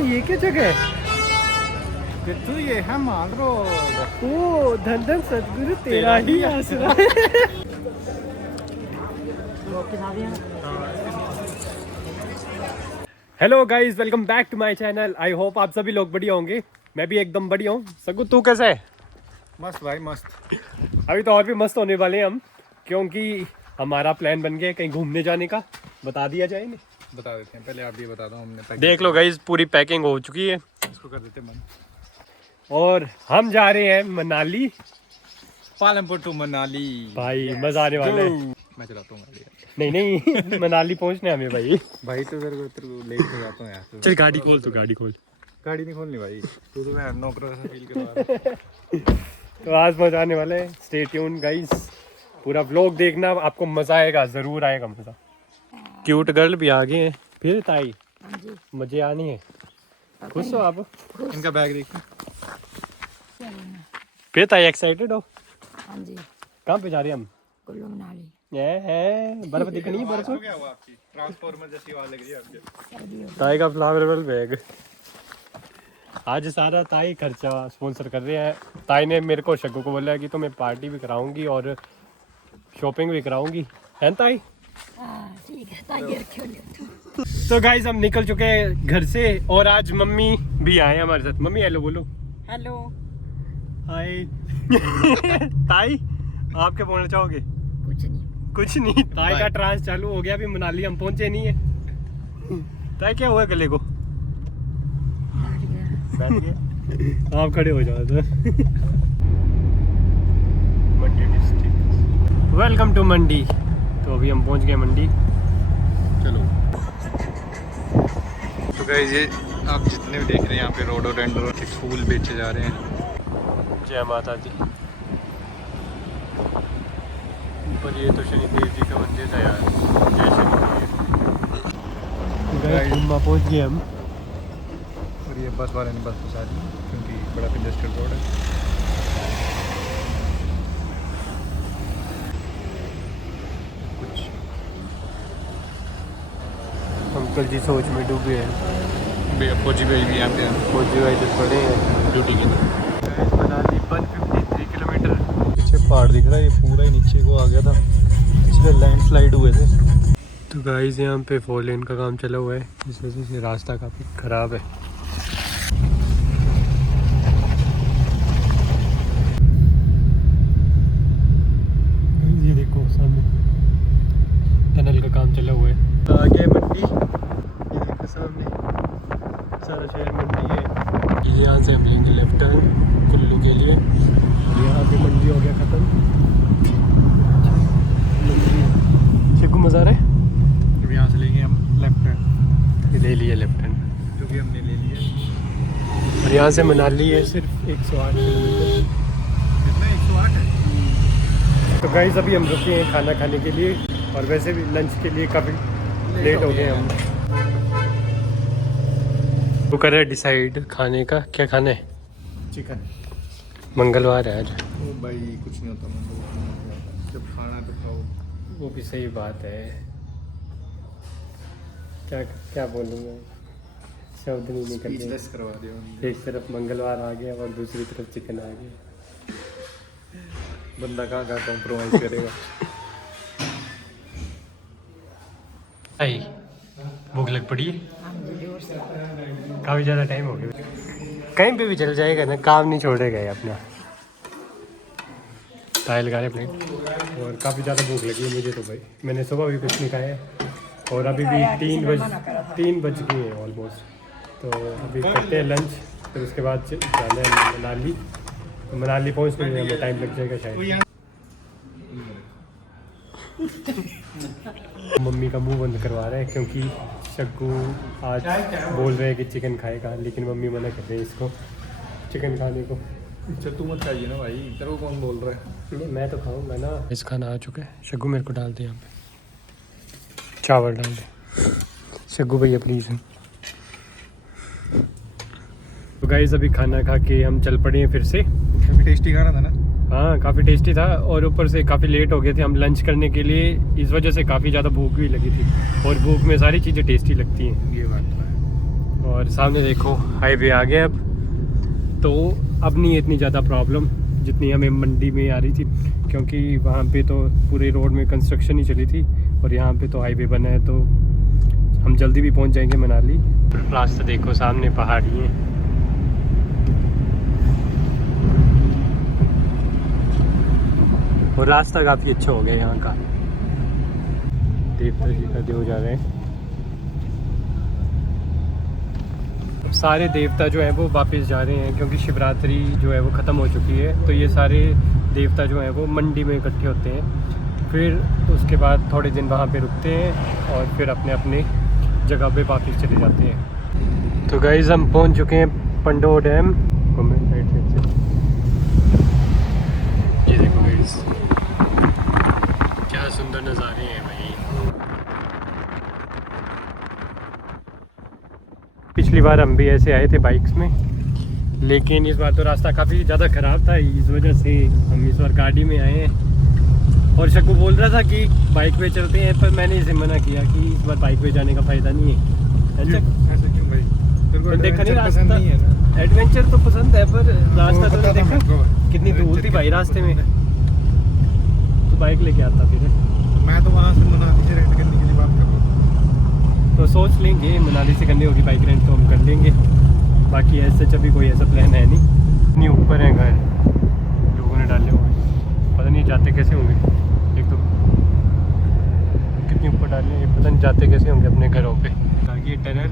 ये क्या जगह है? किट्टू ये है माल रोड। ओ धन धन सदगुरु तेरा ही आसरा। Hello guys, welcome back to my channel. I hope आप सभी लोग बढ़िया होंगे। मैं भी एकदम बढ़िया हूँ। सगु तू कैसा है? मस्त भाई मस्त। अभी तो और भी मस्त होने वाले हैं हम, क्योंकि हमारा प्लान बन गया कहीं घूमने जाने का। बता दिया जाए नहीं? बता देते हैं, पहले आप ये बता दो। हमने देख लो गाइस, पूरी पैकिंग हो चुकी है। इसको कर देते मन। और हम जा रहे हैं मनाली। पालमपुर टू मनाली भाई मजा आने वाला है। मैं चलाता हूँ गाड़ी। नहीं नहीं मनाली पहुंचने हमें भाई। भाई तो तेरे लेट हो जाता हूँ यार। चल गाड़ी खोल, तू गाड़ी खोल। गाड़ी नहीं खोलनी भाई, तू तो मैं नौकरों से फील करवा रहा है। तो आज पहुंचाने वाले हैं। स्टे ट्यून गाइस, पूरा व्लॉग देखना, आपको मजा आएगा, जरूर आएगा मजा। क्यूट गर्ल भी आ गए हैं। फिर ताई मजे आनी है। खुश हो आप? इनका बैग देखो। फिर ताई एक्साइटेड हो? हाँ जी, कहाँ पे जा रहे हैं हम? कुल्लू मनाली। है बर्फ दिखनी है, बर्फ। क्या हुआ आपकी ट्रांसफॉर्मर जैसी आवाज लग रही है आपके। ताई का फ्लावरेबल बैग। आज सारा ताई खर्चा स्पॉन्सर कर रहे हैं। ताई ने मेरे को शग्गू को बोला है कि तुम्हें पार्टी भी कराऊंगी और शॉपिंग भी कराऊंगी, है ताई? हाँ ठीक है, ताकि रखे हो। तो गाइस हम निकल चुके हैं घर से और आज मम्मी भी आए हैं हमारे साथ। मम्मी हेलो बोलो। हेलो। हाय। ताई आप क्या बोलना चाहोगे? कुछ नहीं। कुछ नहीं। ताई का ट्रांस चालू हो गया, अभी मनाली हम पहुंचे नहीं है। ताई क्या हुआ गले को? बैठ गया। आप खड़े हो जाओ तो। मंडी डिस्ट्रिक्ट, वेलकम टू मंडी। तो अभी हम पहुंच गए मंडी। चलो तो गाइस, ये आप जितने भी देख रहे हैं यहाँ पे रोडोडेंड्रन के फूल बेचे जा रहे हैं। जय माता दी। पर ये तो शनिदेव जी का मंदिर था यार। जय शनिदेव। गुम्बा पहुंच गए हम। और ये बस वाले ने बस फंसा दी क्योंकि बड़ा कंजेस्टेड रोड है। कुछ अंकल जी सोच में डूबे हैं। फौजी भाई भी यहाँ पे हैं, फौजी भाई तो पड़े हैं ड्यूटी के लिए। मनाली 153 किलोमीटर। पीछे पहाड़ दिख रहा है, ये पूरा ही नीचे को आ गया था, इसलिए लैंडस्लाइड हुए थे। तो गाइस यहाँ पे 4 लेन का काम चला हुआ है, इस वजह से रास्ता काफ़ी ख़राब है। ये देखो सामने टनल का काम चला हुआ है। आगे मंडी, ये देखो सामने सारा शहर मंडी है। यहाँ से हम लेंगे लेफ्ट टर्न कुल्लू के लिए। यहाँ पे मंडी हो गया ख़त्म। शिकू मज़ा आ रहा है। अब यहाँ से लेंगे हम लेफ्ट हैंड, ले लिए लेफ्ट हैंड, जो भी हमने ले लिया। और यहाँ से मनाली है सिर्फ 108 किलोमीटर। कितना 108 है। तो गाइस अभी हम रुके हैं खाना खाने के लिए, और वैसे भी लंच के लिए काफ़ी लेट हो गए हम। वो कर रहे डिसाइड खाने का, क्या खाना है? चिकन। मंगलवार है आज। ओ भाई कुछ नहीं होता, मतलब जब खाना है तो खाओ। वो भी सही बात है। क्या क्या बोलूँ मैं, शब्द नहीं निकल रहे। स्पीचलेस करवा दिया उन्होंने। एक तरफ मंगलवार आ गया और दूसरी तरफ चिकन आ गया। बंदा कहाँ कहाँ कॉम्प्रोमाइज़ करेगा। आई भूख लग पड़ी है, हाँ जी, जोर से। काफ़ी ज़्यादा टाइम हो गया। कहीं पे भी चल जाएगा ना, काम नहीं छोड़ेगा ये अपना। टाइल लगा रहे प्लेट, और काफ़ी ज़्यादा भूख लगी है मुझे तो भाई। मैंने सुबह भी कुछ नहीं खाया है, और अभी भी 3 बज गए हैं ऑलमोस्ट। तो अभी करते हैं लंच, फिर उसके बाद जाना है मनाली। तो मनाली पहुँचने में हमें टाइम लग जाएगा शायद। मम्मी का मुंह बंद करवा रहा है क्योंकि शग्गू आज बोल रहे हैं कि चिकन खाएगा, लेकिन मम्मी मना कर रही है इसको चिकन खाने को। अच्छा तू मत खाइए ना भाई, तेरे को कौन बोल रहा है। नहीं मैं तो खाऊंगा ना। इस खाना आ चुका है। शग्गू मेरे को डाल दे यहाँ पे, चावल डाल दे शग्गू भैया प्लीज़। तो गाइस अभी खाना खा के हम चल पड़े हैं फिर से। काफ़ी टेस्टी खाना था ना। हाँ काफ़ी टेस्टी था, और ऊपर से काफ़ी लेट हो गए थे हम लंच करने के लिए, इस वजह से काफ़ी ज़्यादा भूख भी लगी थी। और भूख में सारी चीज़ें टेस्टी लगती हैं। ये बात तो है। और सामने देखो हाईवे आ गया अब। तो अब नहीं है इतनी ज़्यादा प्रॉब्लम जितनी हमें मंडी में आ रही थी, क्योंकि वहाँ पे तो पूरे रोड में कंस्ट्रक्शन ही चली थी और यहाँ पे तो हाईवे बना है, तो हम जल्दी भी पहुँच जाएंगे मनाली। रास्ता देखो सामने पहाड़ी है। और रास्ता काफ़ी अच्छा हो गया यहाँ का। देवता जी का देव जा रहे हैं। अब सारे देवता जो है वो वापस जा रहे हैं, क्योंकि शिवरात्रि जो है वो ख़त्म हो चुकी है। तो ये सारे देवता जो हैं वो मंडी में इकट्ठे होते हैं, फिर उसके बाद थोड़े दिन वहाँ पे रुकते हैं और फिर अपने अपने जगह पे वापस चले जाते हैं। तो गाइस हम पहुँच चुके हैं पंडो डैम। ये देखो गाइस क्या सुंदर नज़ारे हैं भाई। पिछली बार हम भी ऐसे आए थे बाइक्स में, लेकिन इस बार तो रास्ता काफ़ी ज़्यादा ख़राब था, इस वजह से हम इस बार गाड़ी में आए हैं। और शक्कू बोल रहा था कि बाइक पे चलते हैं, पर मैंने इसे मना किया कि इस बार बाइक पे जाने का फ़ायदा नहीं है। ऐसे क्यों भाई? तेरे को देखा नहीं एडवेंचर रास्ता, पसंद नहीं है ना? एडवेंचर तो पसंद है, पर रास्ता तो पता था देखा मेरे को। कितनी धूल थी भाई रास्ते में। तो बाइक लेके आता फिर। मैं तो वहाँ से मनाली से रेंट करने के लिए बात कर रहा हूँ। तो सोच लेंगे, मनाली से करनी होगी बाइक रेंट तो हम कर लेंगे। बाकी ऐसे अभी कोई ऐसा प्लान है नहीं। इतनी ऊपर है घर, लोगों ने डाले हुए, पता नहीं जाते कैसे होंगे। एक तो कितनी ऊपर डाले हैं, पता नहीं जाते कैसे होंगे अपने घरों पे। आगे टनल,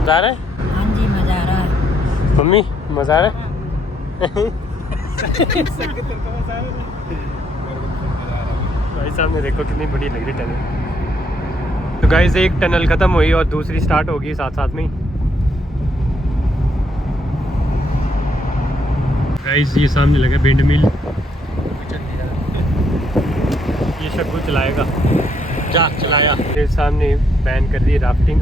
मज़ा आ रहा है? हाँ जी मज़ा आ रहा है। मम्मी मज़ा आ रहा है? भाई सामने देखो कितनी बड़ी लग रही टनल। तो गाइस एक टनल ख़त्म हुई और दूसरी स्टार्ट होगी साथ साथ में ही। गाइस ये सामने लगा विंड मिल, ये शक्कू चलाएगा। जा चलाया। ये सामने बैन कर दी राफ्टिंग।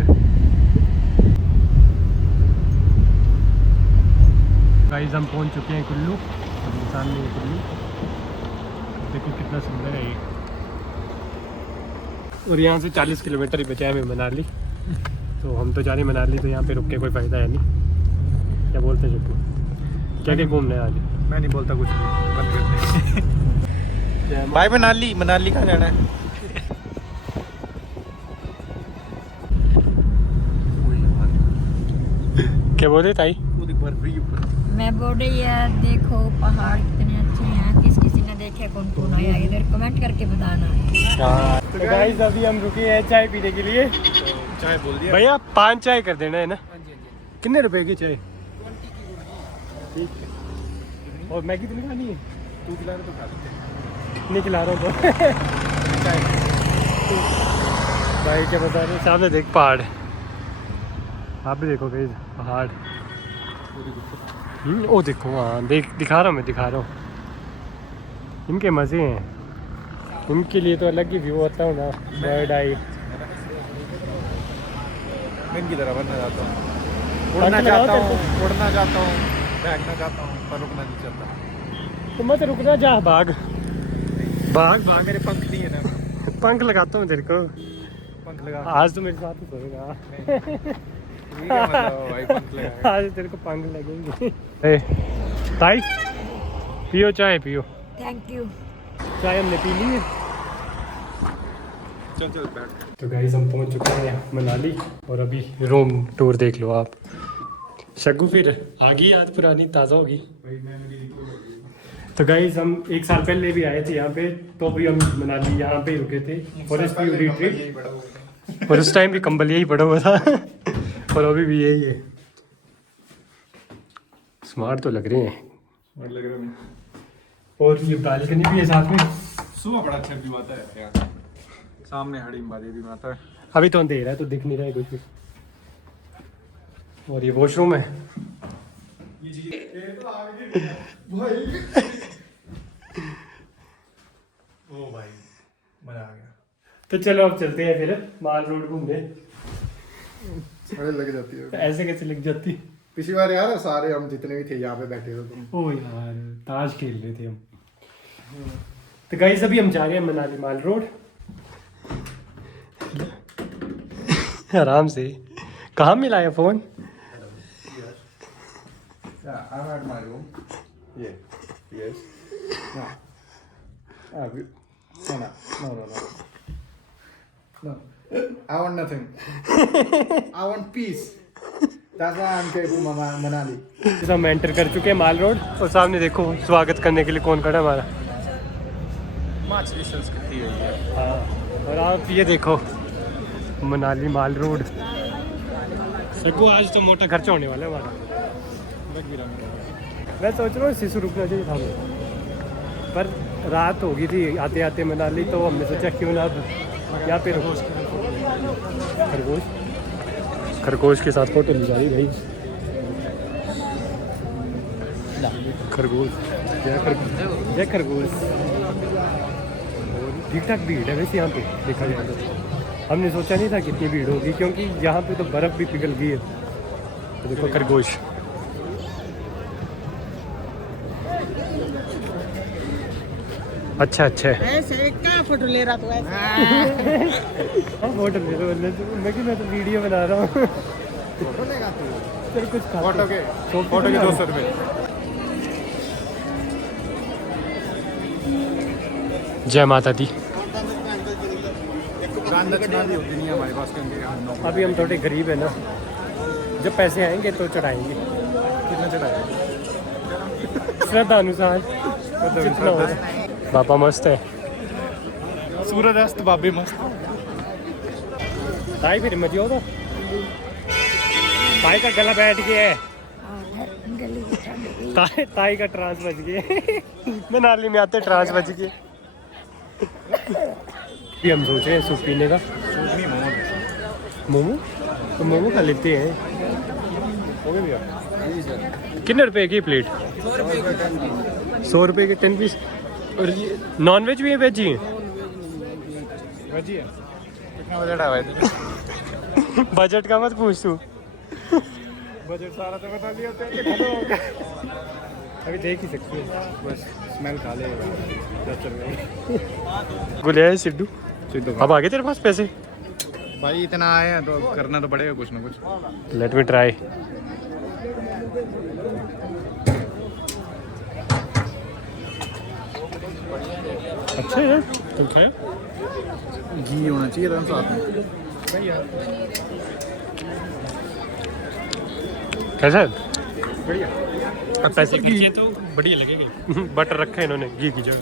गाइस हम पहुंच चुके हैं कुल्लू। और सामने ये कुल्लू देखो कितना सुंदर है ये। और यहाँ से 40 किलोमीटर ही बचा है हमें मनाली। तो हम तो जा रहे हैं मनाली, तो यहाँ पे रुक के कोई फ़ायदा है नहीं। क्या बोलते हैं शक्कू? क्या क्या घूमना है आज? मैं नहीं बोलता कुछ नहीं, बंद करते हैं। भाई मनाली, मनाली कहाँ जाना है? क्या बोले ताई? मैं बोल रही है देखो पहाड़ कितने अच्छे हैं, किसी ने देखे कौन कौन आया इधर, कमेंट करके बताना। तो गाइस अभी हम रुके हैं चाय पीने के लिए। चाय बोल दिया भैया 5 चाय कर देना है ना? कितने रुपए की चाय? ठीक है। और मैगी तो नहीं खानी है? तू खिला रहा तो खा लेते हैं। नहीं खिला रहा हूँ तो। भाई क्या बता रहे, सामने देख पहाड़। आप भी देखो गाइस पहाड़। ओ देखो वहाँ दिखा रहा हूँ, मैं दिखा रहा हूँ। इनके मज़े हैं, इनके लिए तो अलग ही व्यू होता है ना। बर्ड आई मैं इनकी तरह बनना चाहता हूँ, उड़ना चाहता हूँ, उड़ना चाहता हूँ, भागना चाहता हूँ, पर रुकना नहीं चाहता। तो मत रुकना, जा भाग भाग भाग। मेरे पंख नहीं है ना। पंख लगाता हूँ तेरे को। पंख लगा। आज तो मेरे साथ ही सोएगा। ठीक है, मतलब भाई पंख लगा। आज तेरे को पंख लगेंगे। ए, ताई पियो चाय पियो। Thank you. चाय हमने पी ली है। चल चल बैठ। तो गाइस हम पहुंच चुके हैं मनाली और अभी रूम टूर देख लो आप। शग्गू फिर आ गई याद पुरानी ताज़ा होगी। तो गाइस हम 1 साल पहले भी आए थे यहाँ पे, तो भी हम मनाली यहाँ पे रुके थे फॉरेस्ट व्यू रिट्रीट। और उस टाइम भी कंबल यही पड़ा हुआ था। और अभी भी यही है। स्मार्ट तो लग रहे हैं। स्मार्ट लग रहा है। और ये बालकनी भी है साथ में। सुबह बड़ा अच्छा व्यू आता है यार, सामने हडिम्बा देवी माता है। अभी तो अंधेरा है तो दिख नहीं रहा है कुछ भी। और ये वॉशरूम है। ओ भाई मजा आ गया। तो चलो अब चलते हैं फिर माल रोड घूमने। अरे लग जाती है। ऐसे कैसे लग जाती? पिछली बार यार सारे हम जितने भी थे यहाँ पे बैठे थे तुम। ओ यार ताश खेल रहे थे हम। तो गाइस अभी हम जा रहे हैं मनाली माल रोड। आराम से। कहाँ मिला है phone? Yeah, I'm at my room. Yeah. Yes. No. No. I want nothing. I want peace. That's why I'm going to Manali. हम एंटर कर चुके हैं माल रोड और सामने देखो स्वागत करने के लिए कौन खड़ा है हमारा। हिमाचली संस्कृति है ये। हाँ और आप ये देखो मनाली माल रोड। सबको आज तो मोटा खर्चा होने वाला है हमारा। मैं सोच रहा हूँ सिसु रुकना चाहिए था हमें, पर रात हो गई थी आते आते मनाली, तो हमने सोचा क्यों ना यहाँ पे खरगोश के साथ फोटो ली जा रही भाई। खरगोश जय खरगोश। ठीक ठाक भीड़ है वैसे यहाँ पे देखा जाए तो। हमने सोचा नहीं था कितनी भीड़ होगी, क्योंकि यहाँ पे तो बर्फ़ भी पिघल गई है। तो देखो खरगोश। अच्छा अच्छा ऐसे क्या फोटो ले रहा तू ऐसे? फोटो ले लो। मैं तो वीडियो बना रहा हूँ। फोटो लेगा तू? चल कुछ फोटो के 200 रुपये। जय माता दी। दान दक्षिणा भी होती नहीं है हमारे पास, क्योंकि अभी हम थोड़े गरीब है ना, जब पैसे आएंगे तो चढ़ाएंगे। कितना चढ़ाया? श्रद्धा अनुसार जितना हो। पापा मस्त है। सूरज अस्त बाबे मस्त। ताई फिर मत हो तो ताई का गला बैठ गया है। ताई का ट्रांस बज गया। मनाली में आते ट्रांस बज गए। भी हम सोच रहे हैं सूप पीने का। मोमो तो मोमो खा लेते हैं। कितने रुपए की प्लेट? 100 रुपए के 10 पीस। और ये नॉन वेज भी है वेज ही है? वेज ही है। कितना बजट है भाई? बजट का मत पूछ तू। बजट सारा तो बता दिया। अभी देख ही सकते हैं। बस स्मेल खा ले। गुले है सिद्धू। अब आगे तेरे पास पैसे? भाई इतना आए हैं तो करना तो पड़ेगा कुछ ना कुछ। Let me try. अच्छा है तुम खाए? घी होना चाहिए था साथ में। कैसा है? बढ़िया। अब पैसे खर्चे तो बढ़िया लगेंगे। बटर रखा है इन्होंने घी की जगह।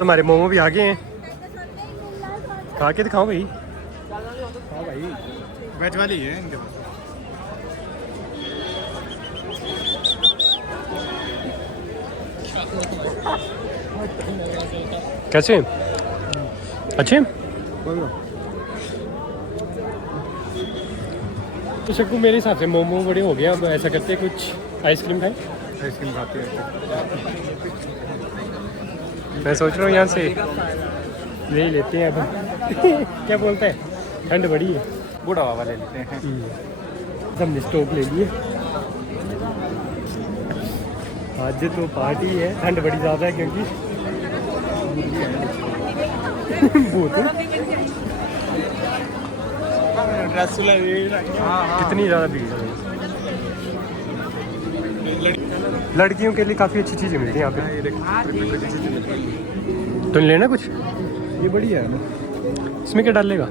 हमारे मोमो भी आ गए हैं। खा के दिखाओ भाई। हाँ भाई वेज वाली है इनके पास। कैसे अच्छे? तो शक्कू मेरे हिसाब से मोमो बड़े हो गया। अब ऐसा करते हैं कुछ आइसक्रीम खाएं। आइसक्रीम खाते हैं। मैं सोच रहा हूँ यहाँ से ले लेते हैं अब। क्या बोलता है? ठंड बड़ी है। बूढ़ा बाबा ले लेते हैं। हमने स्टोव ले लिए। आज तो पार्टी है। ठंड बड़ी ज़्यादा है क्योंकि भूत कितनी ज़्यादा भीड़ है। लड़कियों के लिए काफ़ी अच्छी चीज़ें मिलती हैं यहाँ पे। तो लेना कुछ? ये बढ़िया है ना। इसमें क्या डालेगा?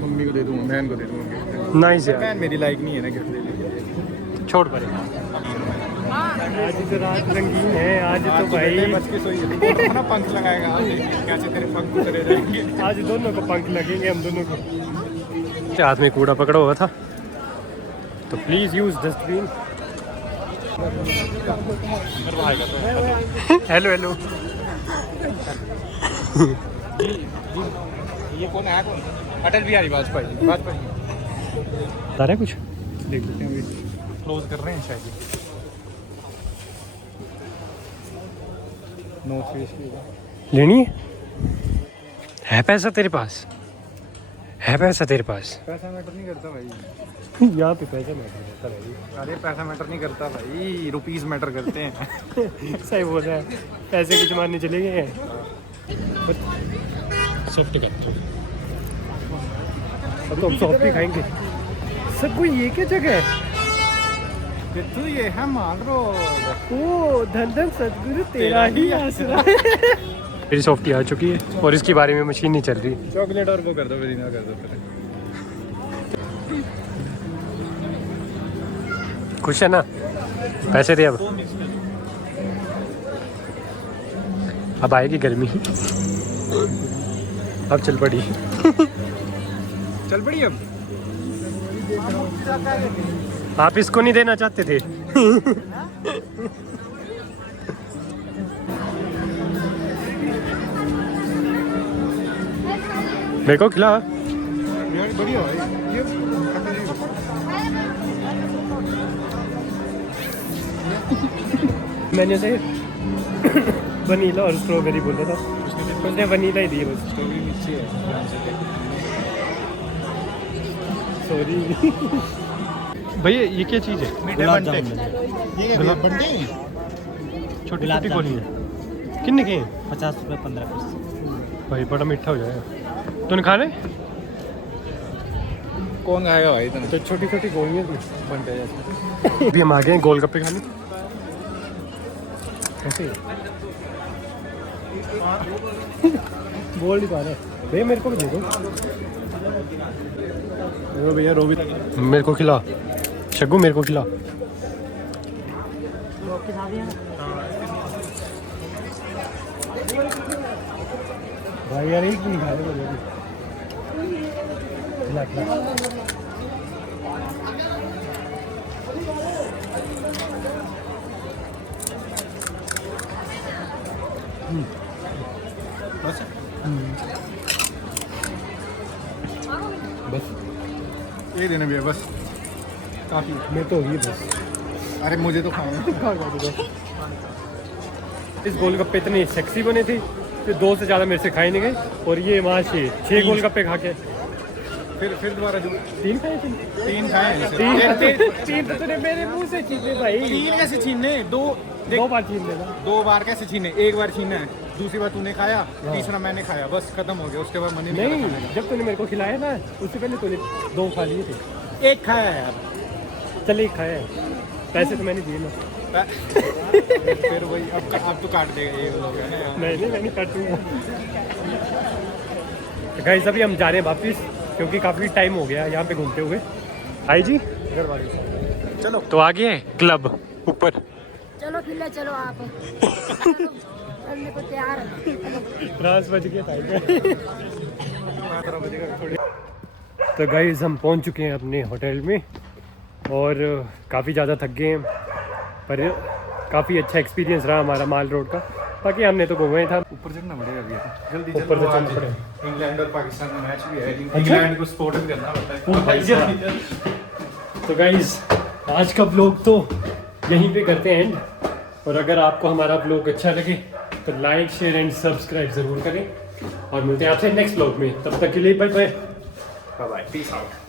मम्मी को दे दूँगा, बहन को दे दूँगा। नाइस यार। बहन मेरी लाइक नहीं है ना गिफ्ट देने के लिए। छोड़ पड़े। आज तो रात रंगीन है। आज तो भाई बच के सोइए। तो ना पंख लगाएगा आज। कैसे तेरे पंख उतरे जाएंगे। आज दोनों को पंख लगेंगे हम दोनों को। हाथ में कूड़ा पकड़ा हुआ था तो please use dustbin. Hello hello. ये कौन है? कौन? अटल बिहारी वाजपेयी। बता रहे कुछ? देख लेते हैं। क्लोज कर रहे हैं शायद। नो फेस लेनी है पैसा तेरे पास है पैसा तेरे पास? पैसा मैटर नहीं करता भाई। यहाँ पे पैसा मैटर करता है। अरे पैसा मैटर नहीं करता भाई, रुपीस मैटर करते हैं। सही बोल रहा है, पैसे की जमाने चले गए हैं। सॉफ्ट करते अब तो हम सॉफ्ट ही खाएंगे। सब कोई ये क्या जगह है? तू ये है मान रो। ओ धन धन सदगुरु तेरा ही आसरा है। मेरी सॉफ्टी आ चुकी है और इसके बारे में मशीन नहीं चल रही। चॉकलेट और वो कर दो, वेनिला कर दो फिर। खुश है ना? पैसे दे अब आएगी गर्मी। अब चल पड़ी। चल पड़ी अब। आप इसको नहीं देना चाहते थे? मेरे को खिला। बढ़िया भाई ये मैंने से वनीला और स्ट्रॉबेरी बोला था, उसने वनीला ही दिए बस। स्ट्रॉबेरी नीचे है। सॉरी भैया, ये क्या चीज़ है? गुलाब जामुन। ये गुलाब बंटे छोटी छोटी गोली है। कितने के हैं? 50 रुपये 15 पीस। भाई बड़ा मीठा हो जाएगा। तूने खाने? कौन खाएगा भाई इतना? तो छोटी छोटी गोलियाँ थी। बंटे जैसे। अभी हम आ गए हैं गोलगप्पे खाने। कैसे बोल नहीं पा रहे भैया, मेरे को भी दे दो। भैया रोबित मेरे को खिला। शग्गू मेरे को खिला। भाई यार एक भी नहीं खा रहे। खिला खिला। बस ये देना भैया बस काफी। मैं तो ही बस। अरे मुझे तो खाना। इस गोलगप्पे इतने सेक्सी बने थे कि 2 से ज़्यादा मेरे से खाए नहीं गए। और ये वहाँ से 6 गोलगप्पे खा के फिर दोबारा जो 3 खाए थे। 3 खाए हैं। तीन तो तूने मेरे मुंह से छीने भाई। 3 कैसे छीनने? 2 बार छीन लेना। 2 बार कैसे छीने? एक बार छीना है, दूसरी बार तूने खाया, तीसरा मैंने खाया, बस खत्म हो गया। उसके बाद मन ही नहीं नहीं, खाने का। जब तूने मेरे को खिलाया ना उससे पहले तूने 2 खा लिए थे। एक खाया है यार। चल एक खाया है। पैसे तो मैंने दिए ना। फिर वही अब तो काट देगा ये लोग है ना यार। नहीं मैं नहीं काटूंगा। गाइस अभी हम जा रहे हैं वापिस, क्योंकि काफ़ी टाइम हो गया यहाँ पे घूमते हुए। आई जी घर वाले चलो तो आ गए क्लब ऊपर। चलो फिर चलो आप। चलने को तैयार है। 10 बज गए टाइम। तो गाइस हम पहुंच चुके हैं अपने होटल में और काफ़ी ज़्यादा थक गए हैं, पर काफ़ी अच्छा एक्सपीरियंस रहा हमारा माल रोड का। बाकी हमने तो घूमे था। ऊपर चढ़ना पड़ेगा भैया, जल्दी ऊपर तो चलना पड़ेगा। इंग्लैंड और पाकिस्तान का मैच भी है। अच्छा? इंग्लैंड को सपोर्ट भी करना पड़ता है। तो गाइस आज का ब्लॉग तो यहीं पे करते हैं एंड। और अगर आपको हमारा ब्लॉग अच्छा लगे तो लाइक शेयर एंड सब्सक्राइब ज़रूर करें और मिलते हैं आपसे नेक्स्ट ब्लॉग में। तब तक के लिए bye bye. Bye bye, peace out.